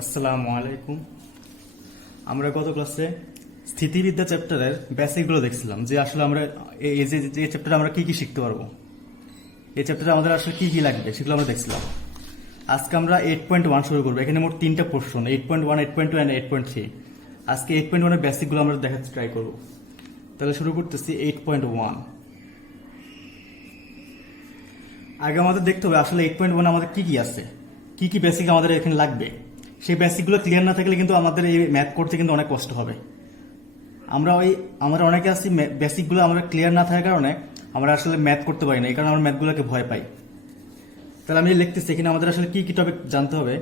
আসসালামু আলাইকুম। আমরা গত ক্লাসে স্থিতিবিদ্যা চ্যাপ্টারের বেসিকগুলো দেখছিলাম, যে আসলে আমরা এই যে চ্যাপ্টারে আমরা কি কি শিখতে পারবো, এই চ্যাপ্টারে আমাদের আসলে কি কি লাগবে সেগুলো আমরা দেখছিলাম। আজকে আমরা 8.1 শুরু করবো। এখানে মোট 3টা পোর্শন, 8.1, 8.2 এন্ড 8.3। আজকে 8.1 এর বেসিকগুলো আমরা দেখাতে ট্রাই করবো। তাহলে শুরু করতেছি 8.1। আগে আমাদের দেখতে হবে আসলে 8.1 আমাদের কি কি আছে, কি কি বেসিক আমাদের এখানে লাগবে। সেই বেসিকগুলো ক্লিয়ার না থাকলে কিন্তু আমাদের এই ম্যাথ করতে কিন্তু অনেক কষ্ট হবে। আমরা অনেকে আছি বেসিকগুলো আমরা ক্লিয়ার না থাকার কারণে আমরা আসলে ম্যাথ করতে পারি না, এই কারণে আমরা ম্যাথগুলোকে ভয় পাই। তাহলে আমি লিখতেছি এখানে আমাদের আসলে কি কি টপিক জানতে হবে।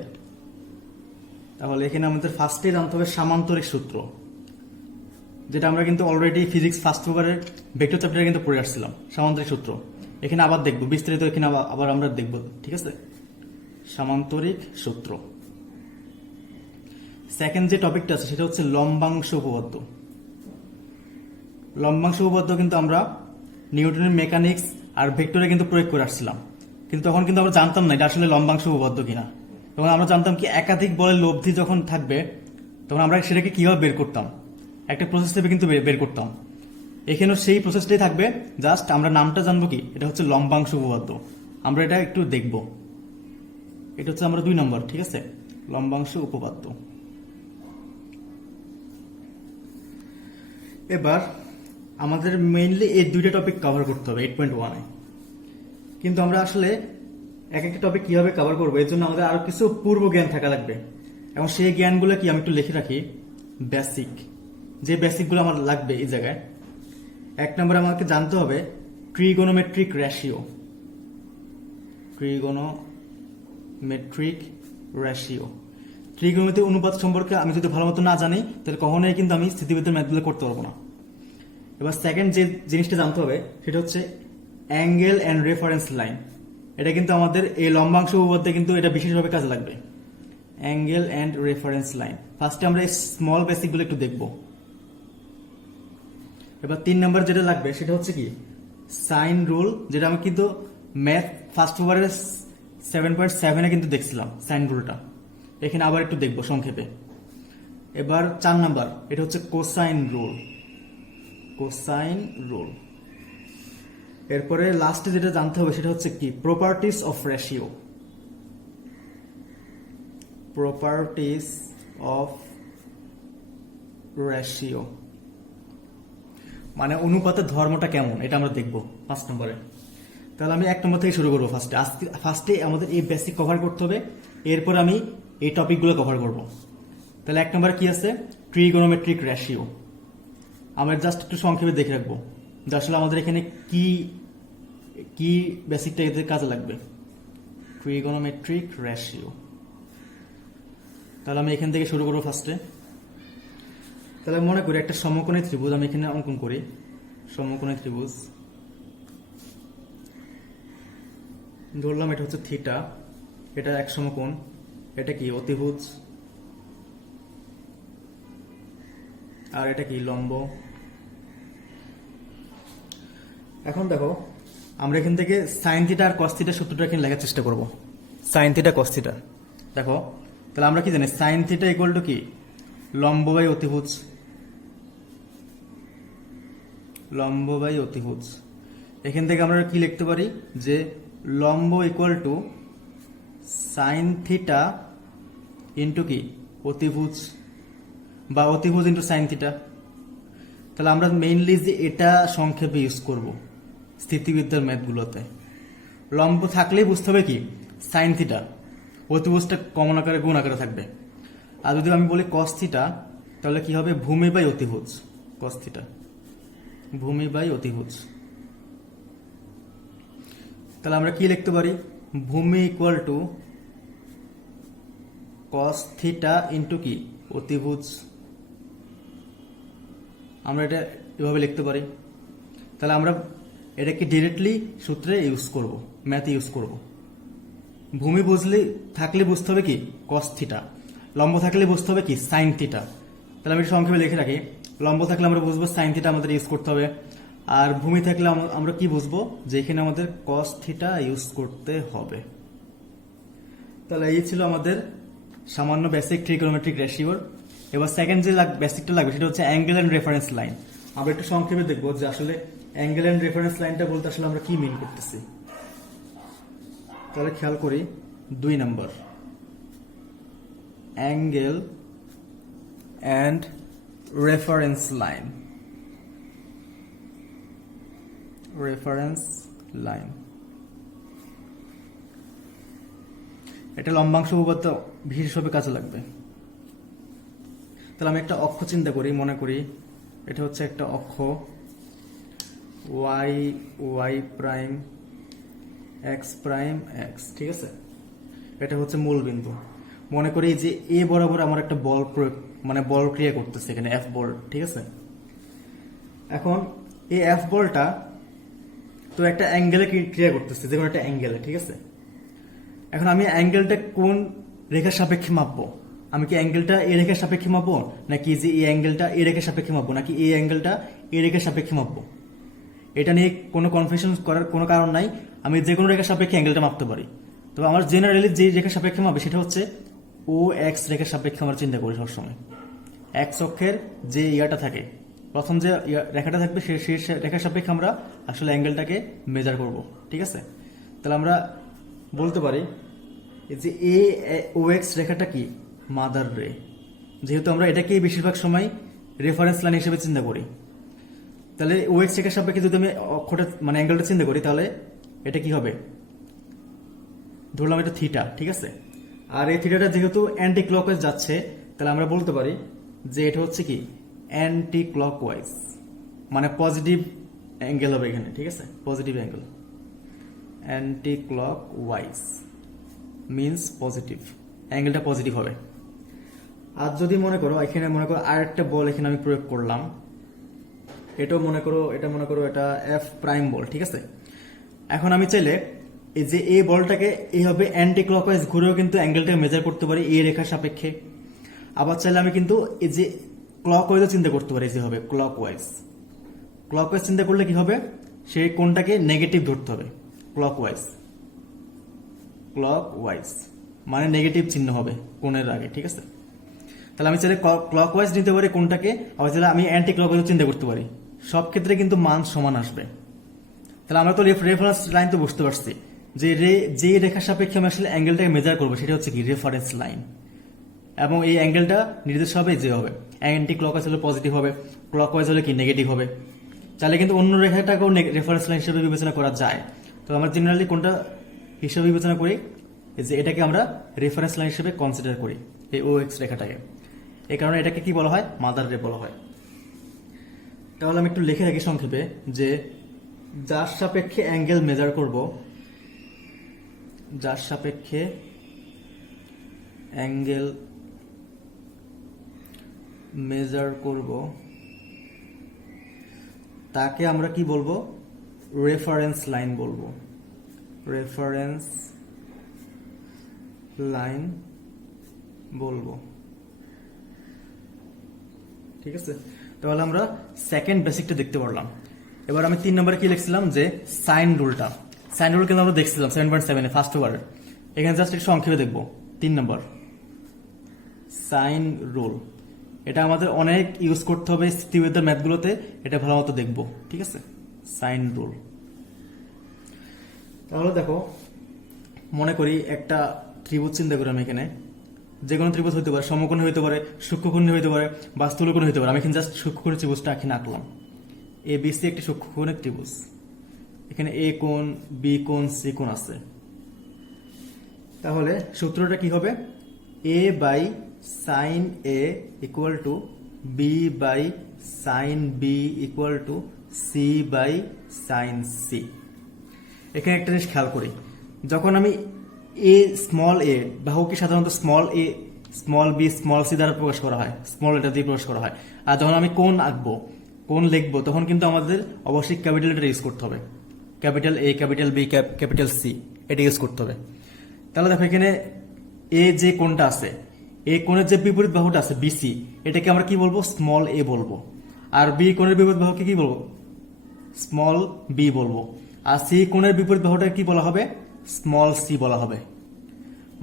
তাহলে এখানে আমাদের ফার্স্টে জানতে হবে সামান্তরিক সূত্র, যেটা আমরা কিন্তু অলরেডি ফিজিক্স ফার্স্ট পেপারের ভেক্টর চ্যাপ্টারে কিন্তু পড়ে আসছিলাম। সামান্তরিক সূত্র এখানে আবার দেখবো বিস্তারিত, এখানে আবার আমরা দেখবো, ঠিক আছে। সামান্তরিক সূত্র। সেকেন্ড যে টপিকটা আছে সেটা হচ্ছে লম্বাংশ উপপাদ্য। লম্বাংশ উপপাদ্য কিন্তু আমরা নিউটনের মেকানিক্স আর ভেক্টরে কিন্তু প্রয়োগ করে আসছিলাম, কিন্তু তখন কিন্তু আমরা জানতাম না এটা আসলে লম্বাংশ উপপাদ্য কিনা। তখন আমরা জানতাম কি একাধিক বলের লব্ধি যখন থাকবে তখন আমরা সেটাকে কিভাবে বের করতাম, একটা প্রসেস হিসেবে কিন্তু বের করতাম। এখানেও সেই প্রসেসটাই থাকবে, জাস্ট আমরা নামটা জানবো কি এটা হচ্ছে লম্বাংশ উপপাদ্য। আমরা এটা একটু দেখব। এটা হচ্ছে আমরা 2 নম্বর, ঠিক আছে, লম্বাংশ উপপাদ্য। এবার আমাদের মেইনলি এই 2টা টপিক কভার করতে হবে 8.1 এ। কিন্তু আমরা আসলে এক একটা টপিক কিভাবে কভার করবো এর জন্য আমাদের আরো কিছু পূর্ব জ্ঞান থাকা লাগবে, এবং সেই জ্ঞানগুলো কি আমি একটু লিখে রাখি। বেসিক, যে বেসিকগুলো আমার লাগবে এই জায়গায়। 1 নম্বরে আমাকে জানতে হবে ট্রিগোনোমেট্রিক রেশিও। ট্রিগোনোমেট্রিক রেশিও, ত্রিগোণমিতিক অনুপাত সম্পর্কে আমি যদি ভালো মতো না জানি তাহলে কখনোই কিন্তু আমি স্থিতিবিদ্যার ম্যাথগুলো করতে পারবো না। এবার সেকেন্ড যে জিনিসটা জানতে হবে সেটা হচ্ছে অ্যাঙ্গেল অ্যান্ড রেফারেন্স লাইন। এটা কিন্তু আমাদের এই লম্বাংশ উপপাদ্যে কিন্তু এটা বিশেষভাবে কাজে লাগবে, অ্যাঙ্গেল অ্যান্ড রেফারেন্স লাইন। ফার্স্টে আমরা এই স্মল বেসিকগুলো একটু দেখব। এবার 3 নম্বর যেটা লাগবে সেটা হচ্ছে কি সাইন রুল, যেটা আমি কিন্তু ম্যাথ ফার্স্ট পেপারের 7.7 কিন্তু দেখছিলাম সাইন রুলটা। এখানে আবার একটু দেখবো সংক্ষেপে। এবার 4 নাম্বার, এটা হচ্ছে কোসাইন রুল। Cosine rule. এরপরে লাস্টে যেটা জানতে হবে সেটা হচ্ছে কি properties of ratio. Properties of ratio মানে অনুপাতের ধর্মটা কেমন, এটা আমরা দেখবো 5 নম্বরে। তাহলে আমি 1 নম্বর থেকে শুরু করবো। ফার্স্টে আমাদের এই বেসিক কভার করতে হবে, এরপর আমি এই টপিকগুলো কভার করব। তাহলে 1 নম্বরে কি আছে ট্রিগোনোমেট্রিক রেশিও। আমরা জাস্ট একটু সংক্ষেপে দেখে রাখবো যে আসলে আমাদের এখানে কি কি বেসিকটা এদের কাজে লাগবে। Trigonometric ratio. তাহলে আমি এখান থেকে শুরু করবো ফার্স্টে। তাহলে মনে করি একটা সমকোণী ত্রিভুজ আমি এখানে অঙ্কন করি। সমকোণী ত্রিভুজ ধরলাম এটা হচ্ছে থিটা, এটা এক সমকোণ, এটা কি অতিভুজ, আর এটা কি লম্ব। এখন দেখো আমরা এখান থেকে সাইন থিটা আর কস থিটা সূত্রটা এখানে লেখার চেষ্টা করব। সাইন থিটা কস থিটা দেখো, তাহলে আমরা কি জানি সাইন থিটা ইকুয়াল টু কি লম্ব বাই অতিভুজ। লম্ব বাই অতিভুজ। এখান থেকে আমরা কি লিখতে পারি যে লম্ব equal to sine theta into কি অতিভুজ, বা অতিভুজ ইন্টু সাইন থিটা। তাহলে আমরা মেইনলি যে এটা সংক্ষেপে ইউজ করব স্থিতিবিদ্যার ম্যাথগুলোতে। লম্ব থাকলেই বুঝতে হবে কি সাইন থিটা, অতিভুজটা কমন আকারে গুণ আকারে থাকবে। আর যদি আমি বলি কস থিটা তাহলে কি হবে ভূমি বাই অতিভুজ। কস থিটা ভূমি বাই অতিভুজ। তাহলে আমরা কি লিখতে পারি ভূমি equal to cos theta into কি অতিভুজ। আমরা এটা এভাবে লিখতে পারি। তাহলে আমরা এটাকে ডিরেক্টলি সূত্রে ইউজ করব, ম্যাথে ইউজ করব। ভূমি থাকলে বুঝতে হবে কি কস থিটা, লম্ব থাকলে বুঝতে হবে কি সাইন থিটা। তাহলে আমি সংক্ষেপে লিখে রাখি, লম্ব থাকলে আমরা বুঝবো সাইন থিটা আমাদের ইউজ করতে হবে, আর ভূমি থাকলে আমরা কি বুঝবো যে এখানে আমাদের কস থিটা ইউজ করতে হবে। তাহলে এই ছিল আমাদের সামান্য বেসিক ট্রিগোনোমেট্রিক রেশিওর। এবার সেকেন্ড যে বেসিকটা লাগবে সেটা হচ্ছে অ্যাঙ্গেল এন্ড রেফারেন্স লাইন। আমরা একটু সংক্ষেপে দেখবো যে আসলে অ্যাঙ্গেল এন্ড রেফারেন্স লাইনটা বলতে আসলে আমরা কি মিন করতেছি। তাহলে খেয়াল করি 2 নম্বর, angle and reference line. Reference line এটা লম্বাংশ উপপাদ্য বিশেষভাবে কাজে লাগবে। তাহলে আমি একটা অক্ষ চিন্তা করি, মনে করি এটা হচ্ছে একটা অক্ষ Y Y prime X prime X, ঠিক আছে। এটা হচ্ছে মূল বিন্দু। মনে করি যে এ বরাবর আমার একটা বল প্রয়োগ, মানে বল ক্রিয়া করতেছে এখানে, এফ বল, ঠিক আছে। এখন এই এফ বলটা তো একটা অ্যাঙ্গেলে ক্রিয়া করতেছে, যে কোনো একটা অ্যাঙ্গেলে, ঠিক আছে। এখন আমি অ্যাঙ্গেলটা কোন রেখার সাপেক্ষে মাপবো? আমি কি অ্যাঙ্গেলটা এ রেখার সাপেক্ষে মাপবো, নাকি যে এই অ্যাঙ্গেলটা এ রেখার সাপেক্ষে মাপবো, নাকি এই অ্যাঙ্গেলটা এ রেখার সাপেক্ষে মাপবো? এটা নিয়ে কোনো কনফিউশন করার কোনো কারণ নাই। আমি যে কোনো রেখার সাপেক্ষে অ্যাঙ্গেলটা মাপতে পারি। তবে আমার জেনারেলি যে রেখার সাপেক্ষে মাপবে সেটা হচ্ছে ও এক্স রেখার সাপেক্ষে আমরা চিন্তা করি সবসময়। এক্স অক্ষের যে ইয়াটা থাকে, প্রথম যে রেখাটা থাকবে সেই রেখার সাপেক্ষে আমরা আসলে অ্যাঙ্গেলটাকে মেজার করব, ঠিক আছে। তাহলে আমরা বলতে পারি যে এ ও এক্স রেখাটা কি মাদার রে, যেহেতু আমরা এটাকে বেশিরভাগ সময় রেফারেন্স লাইন হিসেবে চিন্তা করি। তাহলে ও এক্স রেখার সাপেক্ষে যদি আমি অক্ষটা মানে অ্যাঙ্গেলটা চিন্তা করি, তাহলে এটা কি হবে, ধরলাম এটা থিটা, ঠিক আছে। আর এই থিটাটা যেহেতু অ্যান্টি ক্লকওয়াইজ যাচ্ছে, তাহলে আমরা বলতে পারি যে এটা হচ্ছে কি অ্যান্টি ক্লকওয়াইজ, মানে পজিটিভ অ্যাঙ্গেল হবে এখানে, ঠিক আছে, positive angle. Anti clockwise means positive, অ্যাঙ্গেলটা পজিটিভ হবে। আর যদি মনে করো এখানে মনে করো আরেকটা বল এখানে আমি প্রয়োগ করলাম, এটাও মনে করো এটা এফ প্রাইম বল, ঠিক আছে। এখন আমি চাইলে এই যে এই বলটাকে এইভাবে অ্যান্টি ক্লকওয়াইজ ঘুরেও কিন্তু অ্যাঙ্গেলটাকে মেজার করতে পারি এই রেখার সাপেক্ষে। আবার চাইলে আমি কিন্তু এই যে ক্লকওয়াইজও চিন্তা করতে পারি, যেভাবে ক্লকওয়াইজ চিন্তা করলে কি হবে, সেই কোণটাকে নেগেটিভ ধরতে হবে। ক্লকওয়াইজ মানে নেগেটিভ চিহ্ন হবে কোণের আগে, ঠিক আছে। তাহলে আমি চাইলে ক্লকওয়াইজ নিতে পারি কোণটাকে, আবার চাইলে আমি অ্যান্টি ক্লকওয়াইজ চিন্তা করতে পারি। সব ক্ষেত্রে কিন্তু মান সমান আসবে। তাহলে আমরা তো রেফারেন্স লাইন তো বুঝতে পারছি যে রেখার সাপেক্ষে আমি আসলে অ্যাঙ্গেলটাকে মেজার করবো সেটা হচ্ছে কি রেফারেন্স লাইন। এবং এই অ্যাঙ্গেলটা নির্দেশ হবে যে হবে অ্যান্টি ক্লকওয়াইজ হলে পজিটিভ হবে, ক্লকওয়াইজ হলে কি নেগেটিভ হবে। তাহলে কিন্তু অন্য রেখাটাকেও রেফারেন্স লাইন হিসেবে বিবেচনা করা যায়। তো আমরা জেনারেলি কোনটা হিসেবে বিবেচনা করি, যে এটাকে আমরা রেফারেন্স লাইন হিসেবে কনসিডার করি, এই ও এক্স রেখাটাকে। এই কারণে এটাকে কি বলা হয়, মাদার রে বলা হয়। তাহলে আমি একটু লিখে রাখি সংক্ষেপে, যে যার সাপেক্ষে অ্যাঙ্গেল মেজার করব, যার সাপেক্ষে অ্যাঙ্গেল মেজার করব তাকে আমরা কি বলবো, রেফারেন্স লাইন বলবো। রেফারেন্স লাইন বলবো, ঠিক আছে। তাহলে আমরা সেকেন্ড বেসিকটা দেখতে পারলাম। এবার আমি 3 নম্বরে কি লিখছিলাম, যে সাইন রুলটা। সাইন রুল কিন্তু আমরা দেখছিলাম 7.7 ফার্স্ট ওভার। এখানে জাস্ট একটু সংক্ষেপে দেখবো 3 নম্বর সাইন রুল। এটা আমাদের অনেক ইউজ করতে হবে স্থিতিবিদ্যার ম্যাথগুলোতে, এটা ভালো মতো দেখবো, ঠিক আছে। সাইন রুল, তাহলে দেখো মনে করি একটা ত্রিভুজ চিন্তা করি আমি এখানে। যে কোনো ত্রিভুজ হইতে পারে, সমকোণী হইতে পারে, সূক্ষ্মকোণী হইতে পারে, বা স্থূলকোণী হইতে পারে। আমি এখানে জাস্ট সূক্ষ্মকোণী ত্রিভুজটা এখানে আঁকলাম। এ বি সি একটি সূক্ষ্মকোণের ত্রিভুজ। এখানে এ কোণ, বি কোণ, সি কোণ আছে। তাহলে সূত্রটা কি হবে, A by sine A equal to B by sine B equal to C by sine C. এখানে একটা জিনিস খেয়াল করি, যখন আমি এ স্মল এ বাহুকে সাধারণত small a small B small C দ্বারা প্রকাশ করা হয়, স্মল এটা দিয়ে প্রকাশ করা হয়। আর যখন আমি কোণ আঁকবো, কোণ লিখবো, তখন কিন্তু আমাদের অবশ্যই ক্যাপিটাল লেটার ইউজ করতে হবে। Capital A, capital B, capital C এটা ইউজ করতে হবে। তাহলে দেখো এখানে এ যে কোণটা আছে, এই কোণের যে বিপরীত বাহুটা আছে বিসি, এটাকে আমরা কি বলবো, স্মল এ বলবো। আর বি কোণের বিপরীত বাহুকে কি বলবো, স্মল বি বলবো। আর সি কোণের বিপরীত বাহুটাকে কি বলা হবে, স্মল সি বলা হবে।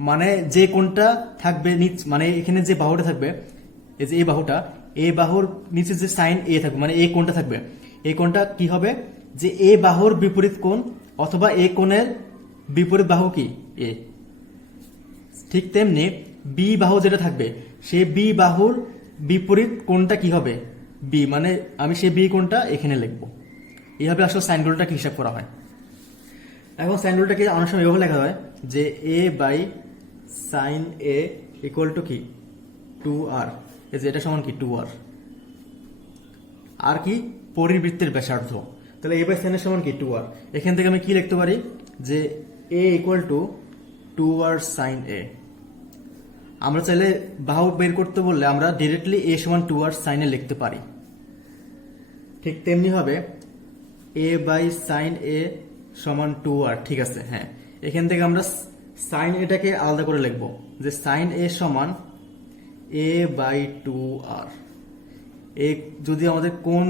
মানে যে কোণটা থাকবে মানে এখানে যে বাহুটা থাকবে, এই যে এই বাহুটা, এই বাহুর নিচে যে সাইন এ থাকবে, মানে এই কোণটা থাকবে, এই কোণটা কি হবে, যে এ বাহুর বিপরীত কোণ অথবা এ কোণের বিপরীত বাহু কি এ। ঠিক তেমনি বি বাহু যেটা থাকবে, সেই বি বাহুর বিপরীত কোণটা কি হবে, বি, মানে আমি সেই বি কোণটা এখানে লিখবো। এইভাবে আসলে সাইন রুলটাকে হিসাব করা হয়। এখন সাইন রুলটাকে অনেক সময় এভাবে লেখা হয় যে A by sine A equal to কি 2r, এই যে এটা সমান কি 2r, আর কি পরিবৃত্তের ব্যাসার্ধ। তাহলে এ বাই সাইন এর সমান কি 2r। এখান থেকে আমি কি লিখতে পারি যে এ ইকুয়াল টু 2r সাইন এ। আমরা চাইলে বাহু বের করতে বললে আমরা ডিরেক্টলি এ সমান 2r সাইন এ লিখতে পারি। ঠিক তেমনি হবে এ বাই সাইন এ সমান 2r। ঠিক আছে, হ্যাঁ, এখান থেকে আমরা সাইন এটাকে আলাদা করে লিখবো যে সাইন এ সমান এ বাই 2r। এ যদি আমাদের কোন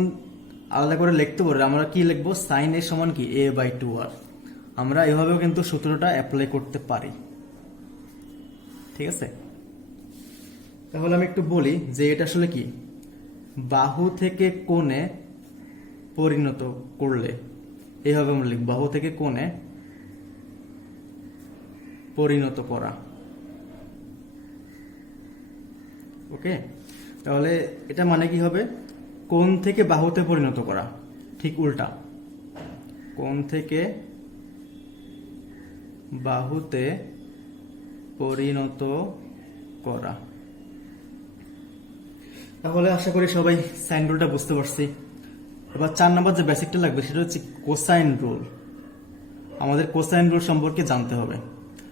আলাদা করে লিখতে বলে আমরা কি লিখবো, সাইন এ সমান কি এ বাই 2r। আমরা এভাবেও কিন্তু সূত্রটা অ্যাপ্লাই করতে পারি। ঠিক আছে, তাহলে আমি একটু বলি যে এটা আসলে কি, বাহু থেকে কোণে পরিণত করলে এইভাবে আমরা লিখব, বাহু থেকে কোণে পরিণত করা। ওকে, তাহলে এটা মানে কি হবে, কোণ থেকে বাহুতে পরিণত করা, ঠিক উল্টা, কোণ থেকে বাহুতে পরিণত করা। তাহলে আশা করি সবাই সাইন রুলটা বুঝতে পারছি। এবার 4 নম্বর যে বেসিকটা লাগবে সেটা হচ্ছে কোসাইন রুল। আমাদের কোসাইন রুল সম্পর্কে জানতে হবে।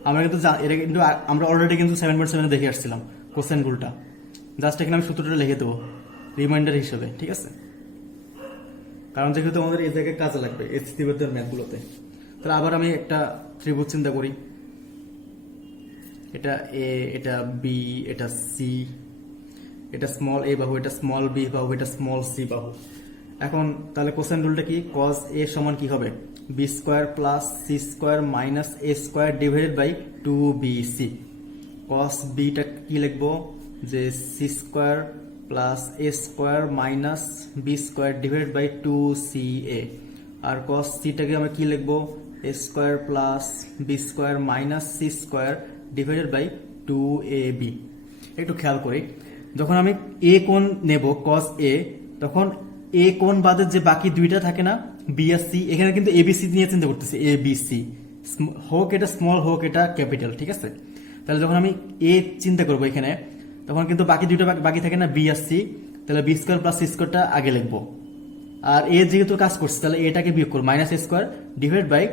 আমরা কিন্তু এটা কিন্তু আমরা অলরেডি কিন্তু 7.7 দেখে আসছিলাম কোসাইন রুলটা। জাস্ট এখানে আমি সূত্রটা লিখে দেবো রিমাইন্ডার হিসেবে। ঠিক আছে, কারণ যেহেতু আমাদের এই জায়গায় কাজে লাগবে এই স্থিতিবিদ্যার ম্যাথগুলোতে। তাহলে আবার আমি একটা ত্রিভুজ চিন্তা করি, এটা এ, এটা বি, এটা সি, এটা স্মল এ বাহু, এটা স্মল বি বাহু, এটা স্মল সি বাহু। এখন তাহলে কোসাইন রুলটা কি, কস এ সমান কি হবে, B square plus C square minus A square divided by 2bc। Cos beta কি লিখবো, যে C square plus A square minus B square divided by 2ca। আর কস সিটাকে আমরা কি লিখবো, A square plus B square minus C square divided by 2ab। একটু খেয়াল করি, যখন আমি এ কোণ নেব কস এ, তখন এ কোণ বাদের যে বাকি দুইটা থাকে না বি আর সি, এখানে কিন্তু এবিসি নিয়ে চিন্তা করতেছি, এ বি সি, হোক এটা স্মল হোক এটা ক্যাপিটাল। ঠিক আছে, তাহলে যখন আমি এ চিন্তা করবো এখানে, তখন কিন্তু বাকি দুইটা বাকি থাকে না বি আর সি, তাহলে বি স্কোয়ার প্লাস সি স্কোয়ারটা আগে লিখবো। আর এ যেহেতু কাজ করছে তাহলে এটাকে বিয়োগ করবো, minus A square divide by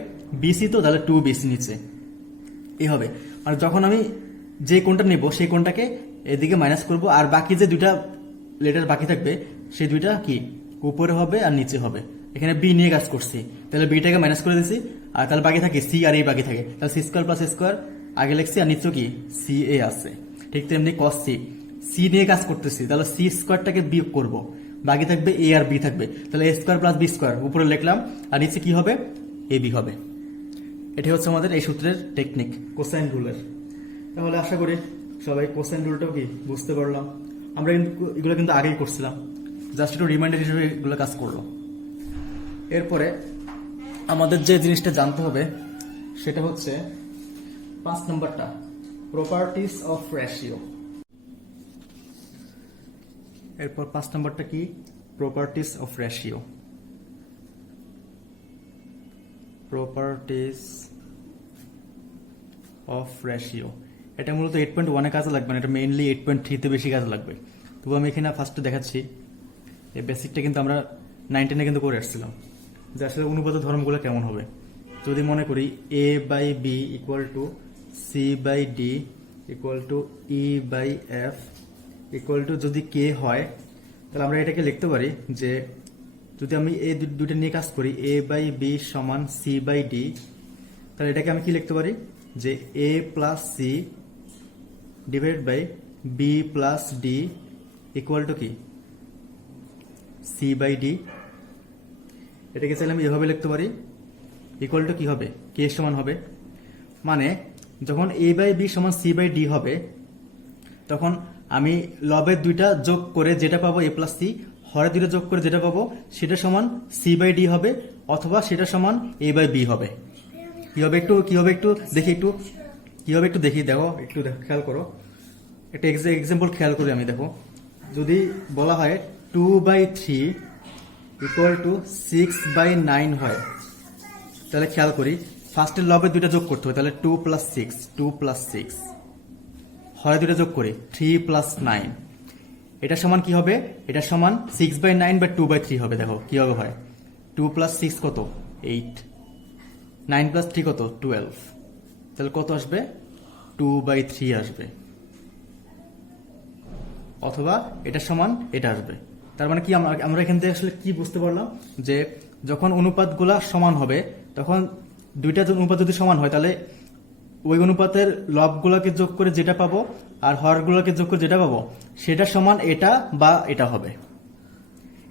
BC, তো তাহলে 2bc নিচে এই হবে। আর যখন আমি যে কোণটা নেব সেই কোণটাকে এদিকে মাইনাস করব, আর বাকি যে দুইটা লেটার বাকি থাকবে সেই দুইটা কি উপরে হবে আর নিচে হবে। এখানে বি নিয়ে কাজ করছি, তাহলে বিটাকে মাইনাস করে দিছি, আর তাহলে বাকি থাকে সি আর এ বাকি থাকে, তাহলে C square plus A square আগে লিখছি আর নিচেও কি সি এ আছে। ঠিক তেমনি কস সি, সি নিয়ে কাজ করতেছি, তাহলে সি স্কোয়ারটাকে বিয়োগ করব, বাকি থাকবে এ আর বি থাকবে, তাহলে এ স্কোয়ার প্লাস বি স্কোয়ার উপরে লিখলাম আর নিচে কি হবে, এ বি হবে। এটি হচ্ছে আমাদের এই সূত্রের টেকনিক কোসাইন রুলের। তাহলে আশা করি সবাই কোসাইন রুলটাও কি বুঝতে পারলাম। আমরা কিন্তু এগুলো কিন্তু আগেই করছিলাম, জাস্ট একটু রিমাইন্ডার হিসেবে এগুলো কাজ করলো। এরপরে আমাদের যে জিনিসটা জানতে হবে সেটা হচ্ছে 5 নম্বরটা, প্রপার্টিস অফ রেশিও। এরপর 5 নম্বরটা কি, properties of ratio. Properties of ratio, এটা মূলত 8.1 কাজে লাগবে না, এটা মেইনলি 8.3 তে বেশি কাজে লাগবে। তবু আমি এখানে ফার্স্টে দেখাচ্ছি, এই বেসিকটা কিন্তু আমরা 9-10 কিন্তু করে আসছিলাম যে আসলে অনুপাত ধর্মগুলো কেমন হবে। যদি মনে করি A by B equal to C by D equal to E by F equal to যদি কে হয়, তাহলে আমরা এটাকে লিখতে পারি যে যদি আমি এই দুইটা নিয়ে কাজ করি, এ বাই বি সমান সি বাই ডি, তাহলে এটাকে আমি কি লিখতে পারি যে A plus C divide by B plus D equal to কি সি বাই ডি। এটাকে চাইলে আমি এভাবে লিখতে পারি, ইকুয়াল টু কি হবে, কে সমান হবে, মানে যখন a বাই বি সমান c বাই ডি হবে, তখন আমি লবের দুইটা যোগ করে যেটা পাবো a প্লাস সি, হরের দুইটা যোগ করে যেটা পাবো সেটা সমান c বাই ডি হবে, অথবা সেটা সমান a বাই বি হবে। কি হবে একটু দেখি, দেখো একটু খেয়াল করো, একটা এক্সাম্পল খেয়াল করি আমি। দেখো, যদি বলা হয় 2/3 ইকুয়াল টু 6/9 হয়, তাহলে খেয়াল করি ফার্স্টের লবের দুইটা যোগ করতে হবে, তাহলে 2 প্লাস 6 হয় দুইটা যোগ করি 3 প্লাস 9, এটা সমান কি হবে? এটা সমান 6/9 বা 2/3 হবে। দেখো কিভাবে হয়, 2 প্লাস 6 কত 8, 9 প্লাস 3 কত 12, তাহলে কত আসবে 2/3 আসবে, অথবা এটা সমান এটা আসবে। তার মানে কি আমরা এখান থেকে আসলে কি বুঝতে পারলাম, যে যখন অনুপাতগুলা সমান হবে, তখন দুইটা অনুপাত যদি সমান হয়, তাহলে ওই অনুপাতের লবগুলোকে যোগ করে যেটা পাবো আর হরগুলোকে যোগ করে যেটা পাবো সেটা সমান এটা বা এটা হবে।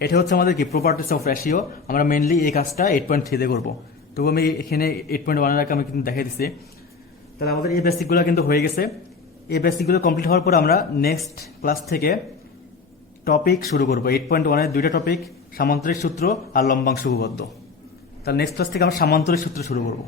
এটা হচ্ছে আমাদের কি প্রপার্টিস অফ রেশিও। আমরা মেইনলি এই কাজটা 8.3 তে করবো, তবু আমি এখানে 8.1 এর আগে আমি কিন্তু দেখাই দিচ্ছি। তাহলে আমাদের এই বেসিকগুলো কিন্তু হয়ে গেছে। এই বেসিকগুলো কমপ্লিট হওয়ার পর আমরা নেক্সট ক্লাস থেকে টপিক শুরু করবো। 8.1 এর দুইটা টপিক, সামান্তরিক সূত্র আর লম্বাংশ উপপাদ্য। তাহলে নেক্সট ক্লাস থেকে আমরা সামান্তরিক সূত্র শুরু করবো।